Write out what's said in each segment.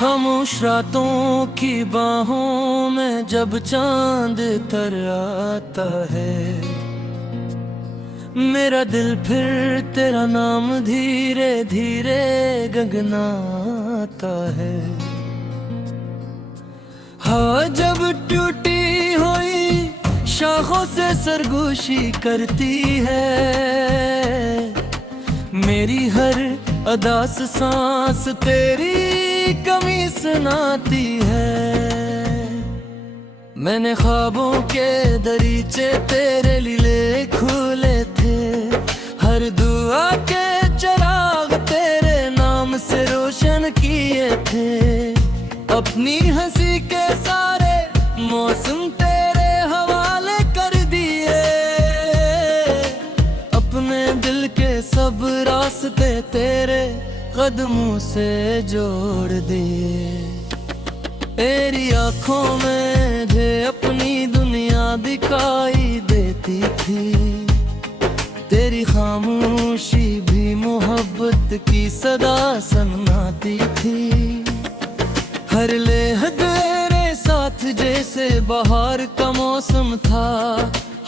खामोश रातों की बाहों में जब चांद तर आता है, मेरा दिल फिर तेरा नाम धीरे धीरे गगनाता है। हाँ, जब टूटी हुई शाखों से सरगोशी करती है, मेरी हर अदास सांस तेरी कमी सुनाती है। मैंने ख्वाबों के दरीचे तेरे लिए खोले थे, हर दुआ के चिराग तेरे नाम से रोशन किए थे। अपनी हंसी के सारे मौसम तेरे हवाले कर दिए, अपने दिल के सब रास्ते तेरे कदमों से जोड़ दिए। तेरी आंखों में मुझे अपनी दुनिया दिखाई देती थी, तेरी खामोशी भी मोहब्बत की सदा सुनाती थी। हर लेह तेरे साथ जैसे बाहर का मौसम था,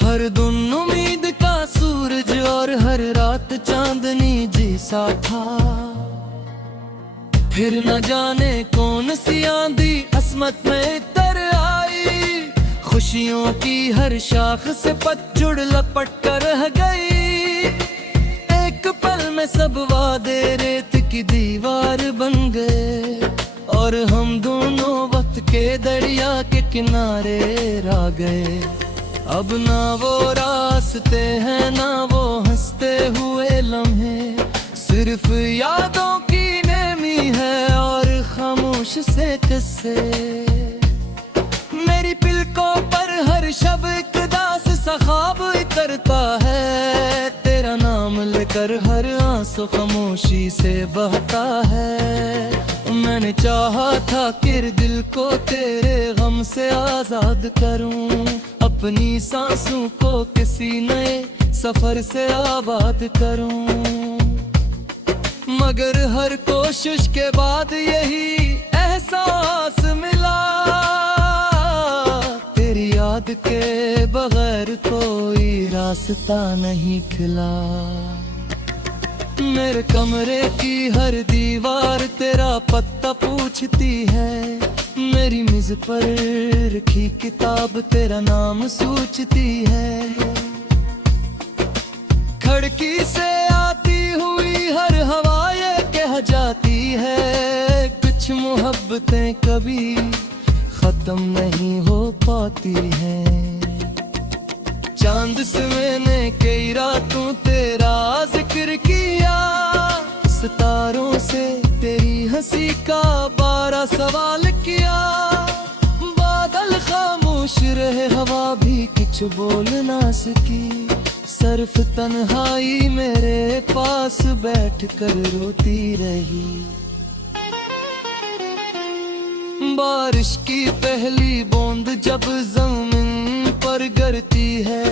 हर दिन उम्मीद का सूरज और हर रात चांदनी जैसा था। फिर न जाने कौन सी आंधी अस्मत में तर आई, खुशियों की हर शाख से पतझड़ लपट कर रह गई। एक पल में सब वादे रेत की दीवार बन गए, और हम दोनों वक्त के दरिया के किनारे रह गए। अब ना वो रास्ते हैं ना वो हंसते हुए लम्हे, सिर्फ यादों की नेमी है और खामोश से किस्से। मेरी पिलकों पर हर शब एक दास सा ख्वाब उतरता है, तेरा नाम लेकर हर आंसू खामोशी से बहता है। मैंने चाहा था कि दिल को तेरे गम से आजाद करूं, अपनी सांसों को किसी नए सफर से आबाद करूं, मगर हर कोशिश के बाद यही एहसास मिला, तेरी याद के बगैर कोई रास्ता नहीं खिला। मेरे कमरे की हर दीवार तेरा पता पूछती है, मेरी मेज पर रखी किताब तेरा नाम सोचती है। खिड़की से आती हुई हर हवा ये कह जाती है, कुछ मोहब्बतें कभी खत्म नहीं हो पाती हैं। चांद से मैंने कई रातों तेरा जिक्र किया, सितारों से तेरी हंसी का 12 सवाल किया। बादल खामोश रहे, हवा भी कुछ बोल ना सकी, सिर्फ तन्हाई मेरे पास बैठ कर रोती रही। बारिश की पहली बूंद जब ज़मीन पर गिरती है,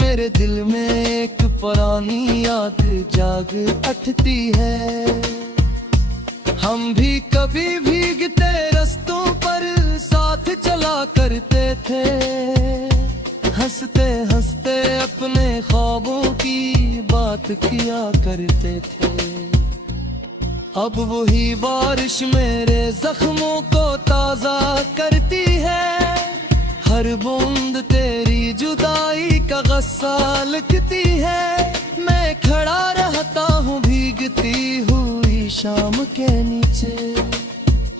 मेरे दिल में एक पुरानी याद जाग उठती है। हम भी कभी भीगते रास्तों पर साथ चला करते थे, हंसते हंसते अपने ख्वाबों की बात किया करते थे। अब वही बारिश मेरे जख्मों को ताजा करती है, हर बूंद तेरी जुदाई का गस्सा लिखती है। मैं खड़ा रहता हूँ भीगती हुई शाम के नीचे,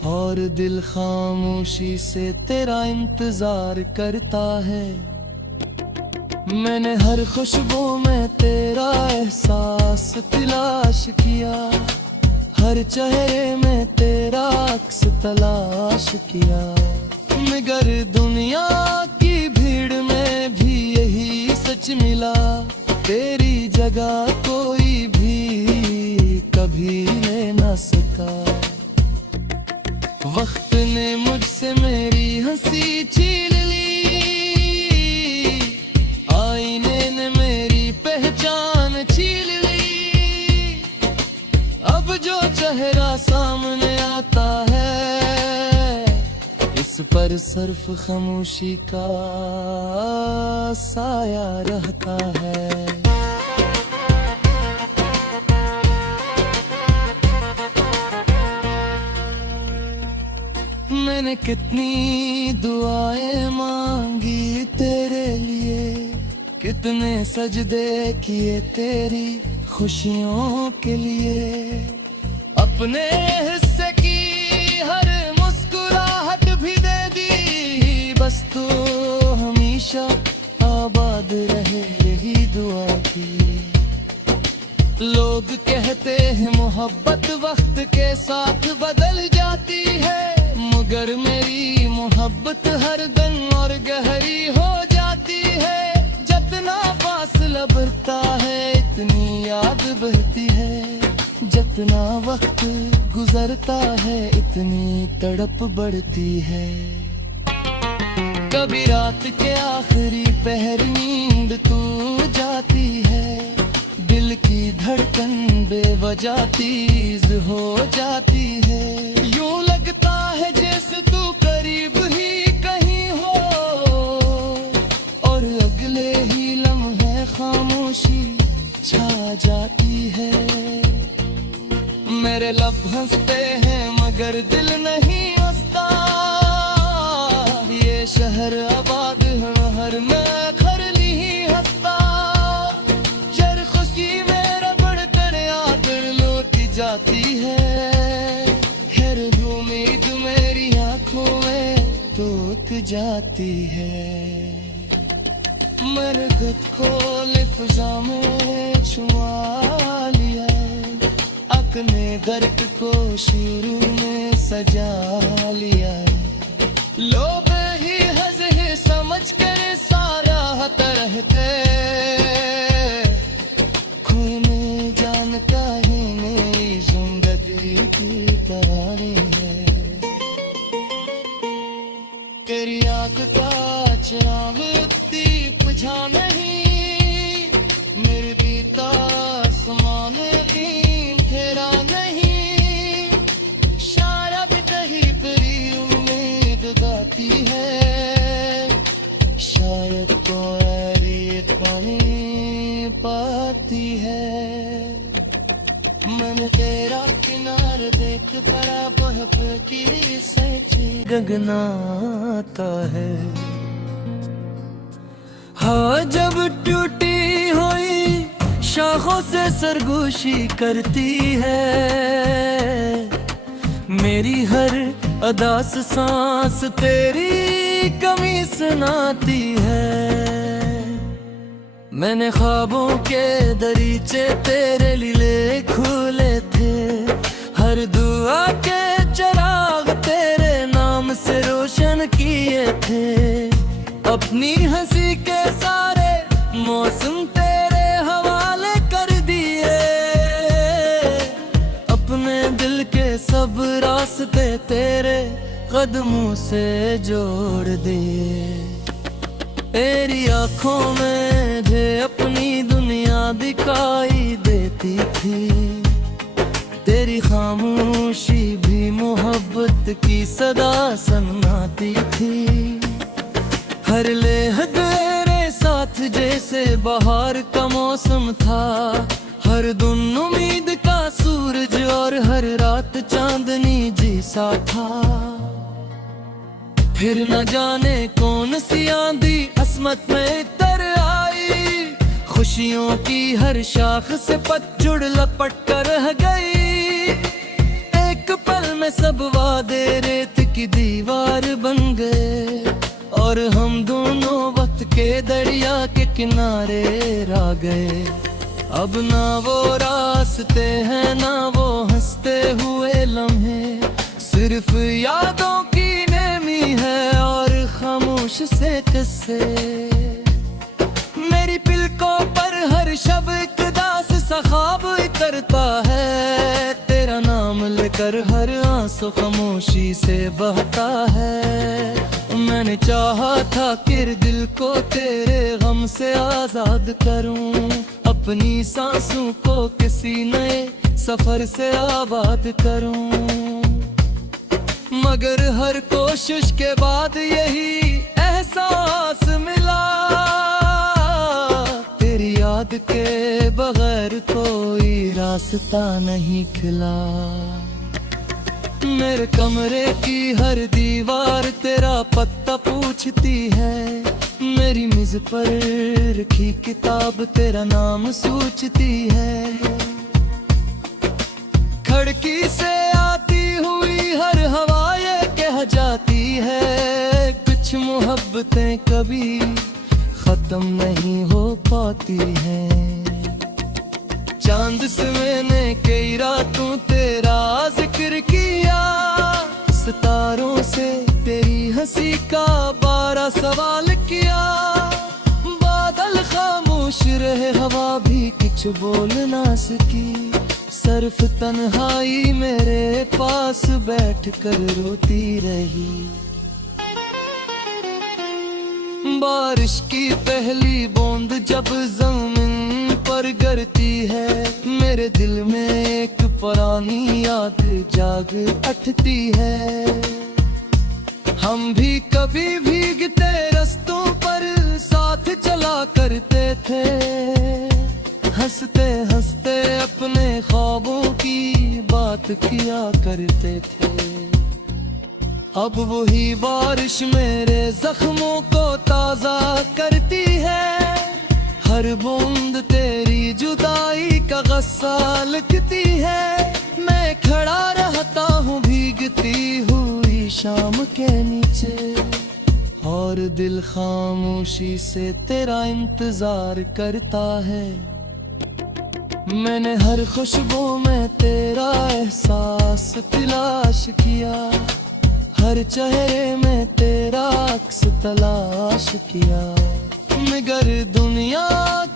और दिल खामोशी से तेरा इंतजार करता है। मैंने हर खुशबू में तेरा एहसास तलाश किया, हर चेहरे में तेरा अक्स तलाश किया, मगर दुनिया की भीड़ में भी यही सच मिला, तेरी जगह कोई भी कभी ले ना सका। वक्त ने मुझसे मेरी हंसी छीन ली, आईने ने मेरी पहचान छीन ली। अब जो चेहरा सामने आता है पर सिर्फ खामोशी का साया रहता है। मैंने कितनी दुआएं मांगी तेरे लिए, कितने सजदे किए तेरी खुशियों के लिए। अपने हिस्से की हर मुस्कुराहट भी दे दी, बस तू हमेशा आबाद रहे यही दुआ की। लोग कहते हैं मोहब्बत वक्त के साथ बदल जाती है, मगर मेरी मोहब्बत हर दिन और गहरी हो जाती है। जितना फासला बढ़ता है इतनी याद बढ़ती है, जितना वक्त गुजरता है इतनी तड़प बढ़ती है। कभी रात के आखिरी पहर नींद तू जाती है, दिल की धड़कन बेवजह तेज हो जाती है। यूं लगता है जैसे तू करीब ही कहीं हो, और अगले ही लम्हे खामोशी छा जाती है। मेरे लब हंसते हैं मगर दिल नहीं हंसता, ये शहर आबाद है हर मैं खरली ही हंसता। जर खुशी मेरा बढ़कर आदर लौट जाती है, हर उम्मीद मेरी आंखों में टूट जाती है। मैंने खुद को लिफ़्ज़ा में छुआ लिया, अपने दर्द को शुरू में सजा लिया। लोग ही हंसे समझ कर सारा तरहते, खूने जान का ही मेरी जिंदगी की कहानी है। तेरी आंख का चिराग दीप बुझा नहीं, मेरे बीता आसमान तेरा नहीं। शारा भी कहीं तेरी उम्मीद गाती है, शायद कोई पानी पाती है। मन तेरा किनार देख पड़ा बहप की सच्ची गगनाता है। हाँ जब टूटी हुई शाखों से सरगोशी करती है, मेरी हर अदा से सांस तेरी कमी सुनाती है। मैंने ख्वाबों के दरीचे तेरे लिए खोले थे, हर दुआ के चिराग तेरे नाम से रोशन किए थे। अपनी हंसी के सारे मौसम तेरे हवाले कर दिए, अपने दिल के सब रास्ते तेरे कदमों से जोड़ दिए। तेरी आंखों में मुझे अपनी दुनिया दिखाई देती थी, तेरी खामोशी भी मोहब्बत की सदा सुनाती थी। हर लेह तेरे साथ जैसे बाहर का मौसम था, हर दिन उम्मीद का सूरज और हर रात चांदनी जैसा था। फिर न जाने कौन सी आंधी अस्मत में तर आई, खुशियों की हर शाख से पतझड़ लपट कर रह गई। एक पल में सब वादे रेत की दीवार बन गए, और हम दोनों वक्त के दरिया के किनारे रह गए। अब ना वो रास्ते हैं ना वो हंसते हुए लम्हे, सिर्फ यादों की नेमी है और खामोश से किस्से। मेरी पलकों पर हर शब एक दास सा ख्वाब उतरता है, तेरा नाम लेकर हर आंसू खामोशी से बहता है। मैंने चाहा था कि दिल को तेरे गम से आजाद करूं, अपनी सांसों को किसी नए सफर से आबाद करूं। मगर हर कोशिश के बाद यही एहसास मिला, तेरी याद के बगैर कोई रास्ता नहीं खिला। मेरे कमरे की हर दीवार तेरा पता पूछती है, मेरी मेज पर रखी किताब तेरा नाम सोचती है। खिड़की से आती हुई हर हवा ये कह जाती है, कुछ मोहब्बतें कभी खत्म नहीं हो पाती हैं। चांद से मैंने कई रातों तेरा जिक्र किया, सितारों से तेरी हंसी का 12 सवाल किया। बादल खामोश रहे, हवा भी कुछ बोल ना सकी, सिर्फ तन्हाई मेरे पास बैठ कर रोती रही। बारिश की पहली बूंद जब जमीन पर गिरती है, मेरे दिल में एक पुरानी याद जाग उठती है। हम भी कभी भीगते रास्तों पर साथ चला करते थे, हंसते हंसते अपने ख्वाबों की बात किया करते थे। अब वही बारिश मेरे जख्मों को ताजा करती है, हर बूंद तेरी जुदाई का गस्सा लिखती है। मैं खड़ा रहता हूँ भीगती हुई शाम के नीचे, और दिल खामोशी से तेरा इंतजार करता है। मैंने हर खुशबू में तेरा एहसास तलाश किया, हर चेहरे में तेरा अक्स तलाश किया। मगर दुनिया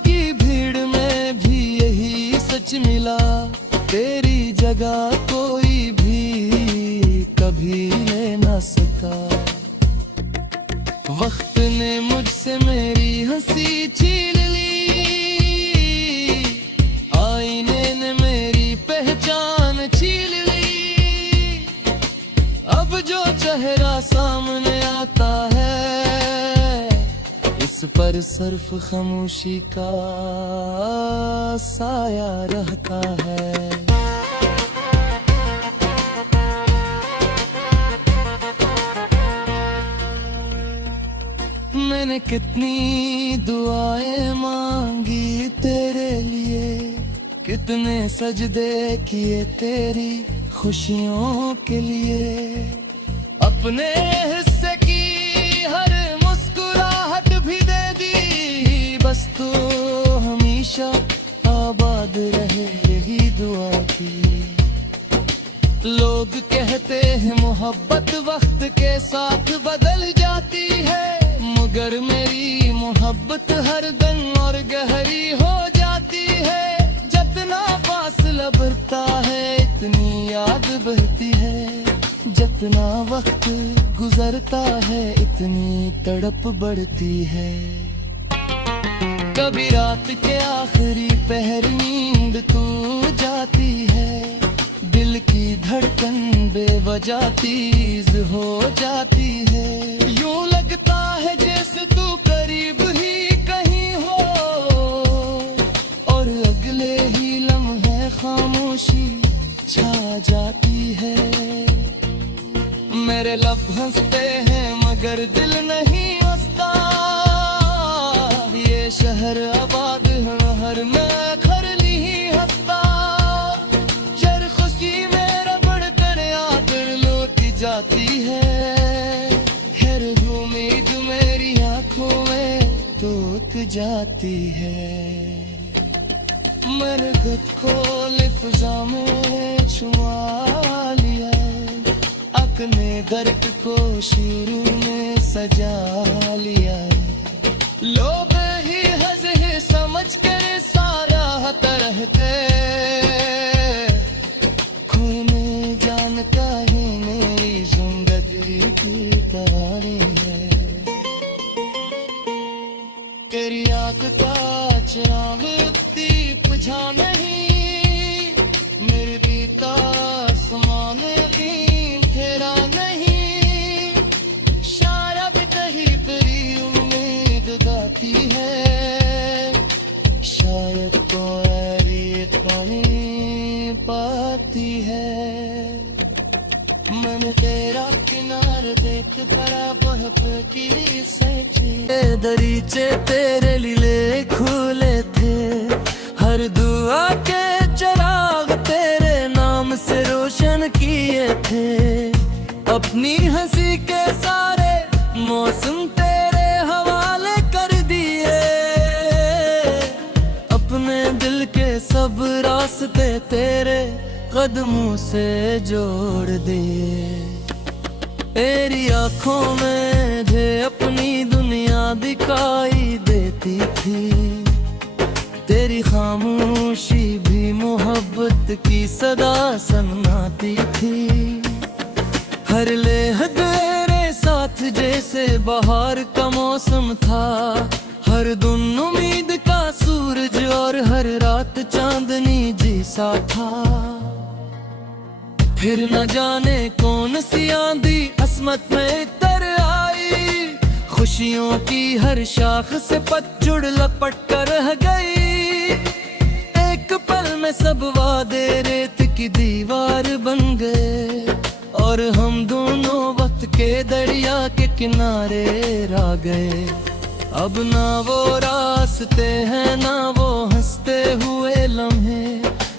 की भीड़ में भी यही सच मिला, तेरी जगह कोई भी कभी ले ना सका। वक्त ने मुझसे मेरी हंसी छीन ली, आईने ने मेरी पहचान छीन ली। अब जो चेहरा सामने आता है, इस पर सिर्फ खामोशी का साया रहता है। मैंने कितनी दुआएं मांगी तेरे लिए, कितने सजदे किए तेरी खुशियों के लिए। अपने हिस्से की हर मुस्कुराहट भी दे दी, बस तू हमेशा आबाद रहे यही दुआ की। लोग कहते हैं मोहब्बत वक्त के साथ बदल जाती है, मगर मेरी मोहब्बत हर दिन और गहरी हो जाती है। जितना फासला बढ़ता है इतनी याद बढ़ती है, जितना वक्त गुजरता है इतनी तड़प बढ़ती है। कभी रात के आखिरी पहर नींद तू जाती है, दिल की धड़कन बेवजह तेज हो जाती है। यूं लगता है जैसे तू करीब ही कहीं हो, और अगले ही लम्हे खामोशी छा जाती है। मेरे लब हंसते हैं मगर दिल नहीं हंसता, ये शहर आबाद है हर मैं खरली ही हंसता। शर खुशी मेरा बढ़कर आदर लौट जाती है, हर उम्मीद मेरी आंखों में टूट जाती है। मैंने खुद को लिफ़्ज़ा में छुआ लिया, अपने दर्द को शुरू में सजा लिया। लोग ही हज़े समझ कर सारा तरहते, खून जान का ही मेरी जिंदगी की कहानी है। तेरी आँख का चिराग दीप बुझा नहीं, मेरे पिता समान तेरा नहीं। पाती है, शायद कोई पानी पाती है। मन तेरा किनार देख पड़ा बहकी से दरीचे तेरे लिए खुले थे, हर दुआ के चिराग तेरे नाम से रोशन किए थे। अपनी हंसी के सारे मौसम तेरे हवाले कर दिए, अपने दिल के सब रास्ते तेरे कदमों से जोड़ दिए। तेरी आंखों में मुझे अपनी दुनिया दिखाई देती थी, तेरी खामोशी भी मोहब्बत की सदा सुनाती थी। हर लेह तेरे साथ जैसे बाहर का मौसम था, हर दिन उम्मीद का सूरज और हर रात चांदनी जैसा था। फिर न जाने कौन सी आंधी अस्मत में तर आई, खुशियों की हर शाख से पतझड़ लपट कर रह गई। एक पल में सब वादे रेत की दीवार बन गए, और हम दोनों वक्त के दरिया के किनारे रह गए। अब ना वो रास्ते हैं ना वो हंसते हुए लम्हे,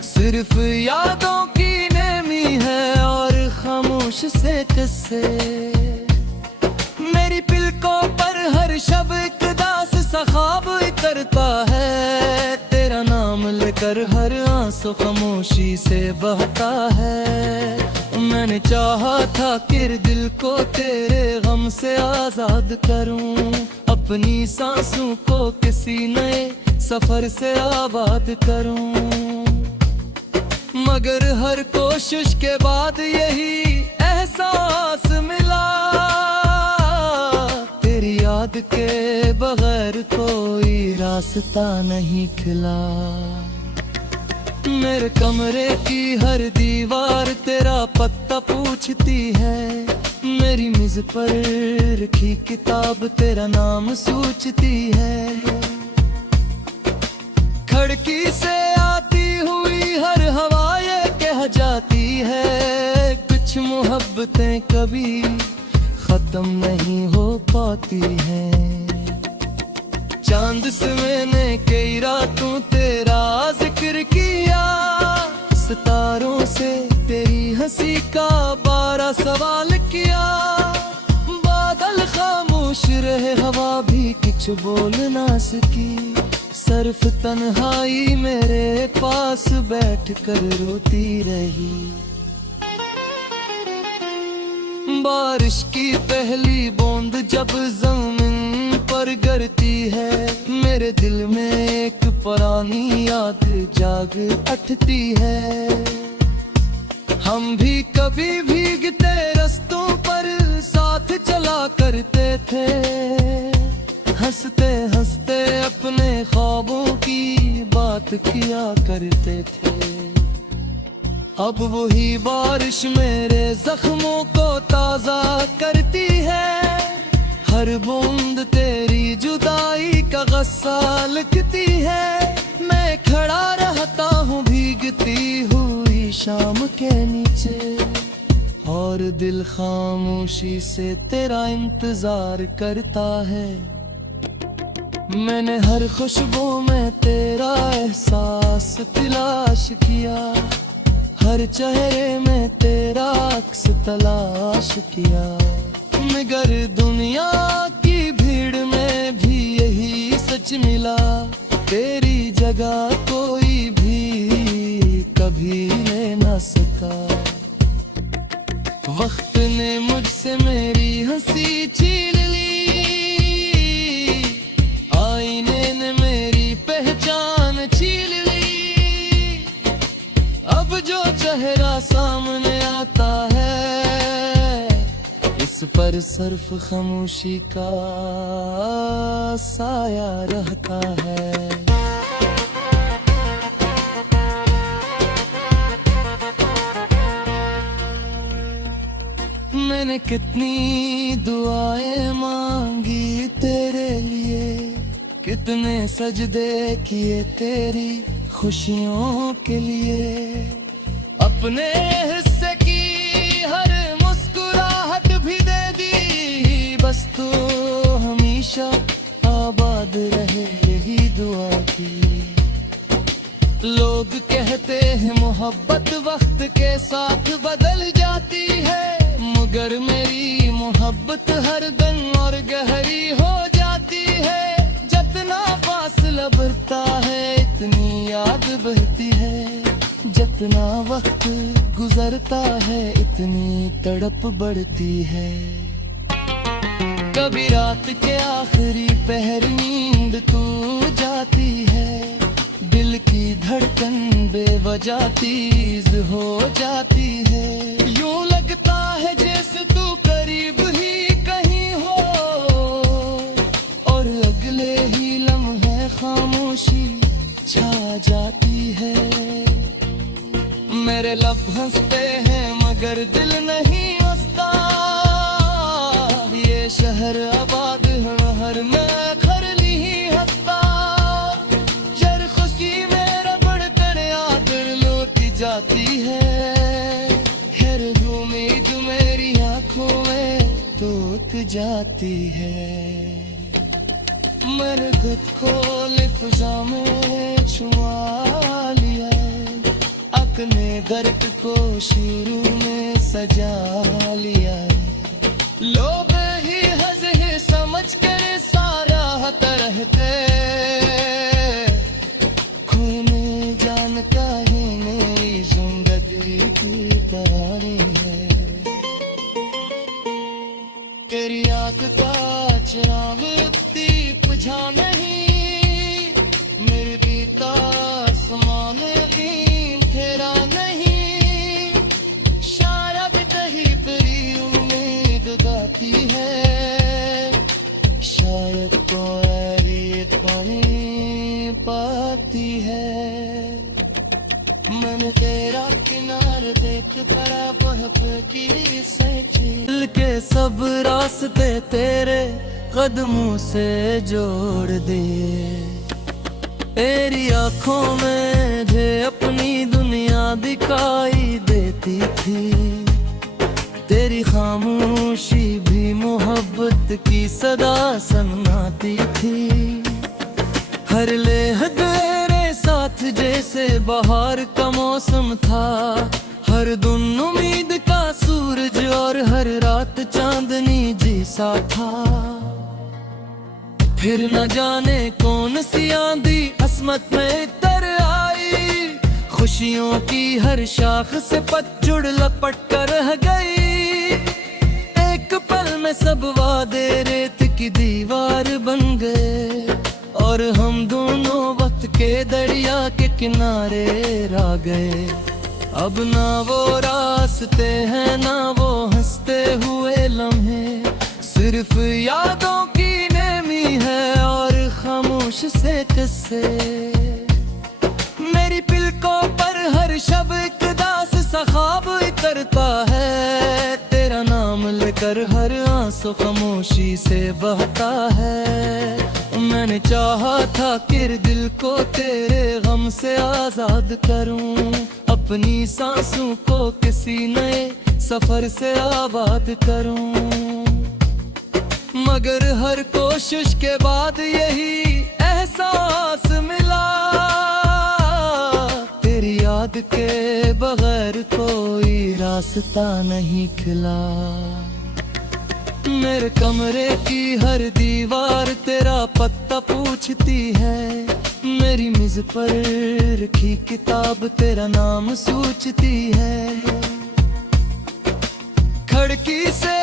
सिर्फ यादों की नेमी है और खामोश से किस्से। मेरी पिलकों पर हर शब एक दास सा ख्वाब उतरता है, तेरा नाम लेकर हर आंसू खामोशी से बहता है। मैंने चाहा था कि दिल को तेरे गम से आजाद करूं, अपनी सांसों को किसी नए सफर से आबाद करूं, मगर हर कोशिश के बाद यही एहसास मिला, तेरी याद के बगैर कोई रास्ता नहीं खिला। मेरे कमरे की हर दीवार तेरा पता पूछती है, मेरी मेज पर रखी किताब तेरा नाम सोचती है। खिड़की से आती हुई हर हवा ये कह जाती है, कुछ मोहब्बतें कभी खत्म नहीं हो पाती हैं। चांद से मैंने कई रातों तेरा जिक्र किया, सितारों से तेरी हंसी का 12 सवाल किया। बादल खामोश रहे, हवा भी कुछ बोल ना सकी, सिर्फ तन्हाई मेरे पास बैठ कर रोती रही। बारिश की पहली बूंद जब जमीन पर गिरती है, मेरे दिल में एक पुरानी याद जाग उठती है। हम भी कभी भीगते रास्तों पर साथ चला करते थे, हंसते हंसते अपने ख्वाबों की बात किया करते थे। अब वही बारिश मेरे जख्मों को ताजा करती है, हर बूंद तेरी जुदाई का गस्सा लिखती है। मैं खड़ा रहता हूँ भीगती हुई शाम के नीचे, और दिल खामोशी से तेरा इंतजार करता है। मैंने हर खुशबू में तेरा एहसास तलाश किया, हर चेहरे में तेरा अक्स तलाश किया, मगर दुनिया की भीड़ में भी यही सच मिला, तेरी जगह कोई भी कभी ले ना सका। वक्त ने मुझसे मेरी हंसी छीन ली, आईने ने मेरी पहचान छीन ली। अब जो चेहरा सामने आता है, इस पर सिर्फ खामोशी का साया रहता है। मैंने कितनी दुआएं मांगी तेरे लिए, कितने सजदे किए तेरी खुशियों के लिए, अपने हिस्से की हर मुस्कुराहट भी दे दी, बस तू हमेशा आबाद रहे यही दुआ की। लोग कहते हैं मोहब्बत वक्त के साथ बदल जाती है, मगर मेरी मोहब्बत हर दम और गहरी हो जाती है। जितना फासला बढ़ता है इतनी याद बढ़ती है, जितना वक्त गुजरता है इतनी तड़प बढ़ती है। कभी रात के आखिरी पहर नींद तू जाती है, दिल की धड़कन बेवजह तेज हो जाती है। यूं लगता है जैसे तू करीब ही कहीं हो, और अगले ही लम्हे खामोशी छा जाती है। मेरे लब हंसते हैं मगर दिल नहीं हंसता, ये शहर आबाद हर मैं खरली ही हंसता। जर खुशी मेरा बढ़कर आदर लौट जाती है, हर उम्मीद मेरी आंखों में टूट जाती है। मैंने खुद को लिफ्जा में छुआ लिया, अपने दर्द को शुरू में सजा लिया। लोग ही हंसे समझ कर सारा तरहते, खूने जान का ही मेरी जिंदगी की कहानी है। तेरी आंख का चिराग दीप बुझा नहीं, मेरे बीता समान तेरा नहीं। शायद कहीं तेरी उम्मीद गाती है, शायद तो रीत पानी पाती है। मन तेरा किनार देख पड़ा बहक की सची, दिल के सब रास्ते तेरे कदमों से जोड़ दिए। तेरी आंखों में मुझे अपनी दुनिया दिखाई देती थी, तेरी खामोशी भी मोहब्बत की सदा सुनाती थी। हर लेह तेरे साथ जैसे बाहर का मौसम था, हर दिन उम्मीद का सूरज और हर रात चांदनी जैसा था। फिर न जाने कौन सी आंधी अस्मत में तर आई, खुशियों की हर शाख से पतझड़ लपट कर रह गई। एक पल में सब वादे रेत की दीवार बन गए, और हम दोनों वक्त के दरिया के किनारे रह गए। अब ना वो रास्ते हैं ना वो हंसते हुए लम्हे, सिर्फ यादों की नेमी है और खामोश से किस्से। मेरी पिलकों पर हर शब एक दास सा ख्वाब उतरता है, तेरा नाम लेकर हर आंसू खामोशी से बहता है। मैंने चाहा था कि दिल को तेरे गम से आजाद करूं, अपनी सांसों को किसी नए सफर से आबाद करूं, मगर हर कोशिश के बाद यही एहसास मिला, तेरी याद के बगैर कोई रास्ता नहीं खिला। मेरे कमरे की हर दीवार तेरा पता पूछती है, मेरी मेज पर रखी किताब तेरा नाम सोचती है। खिड़की से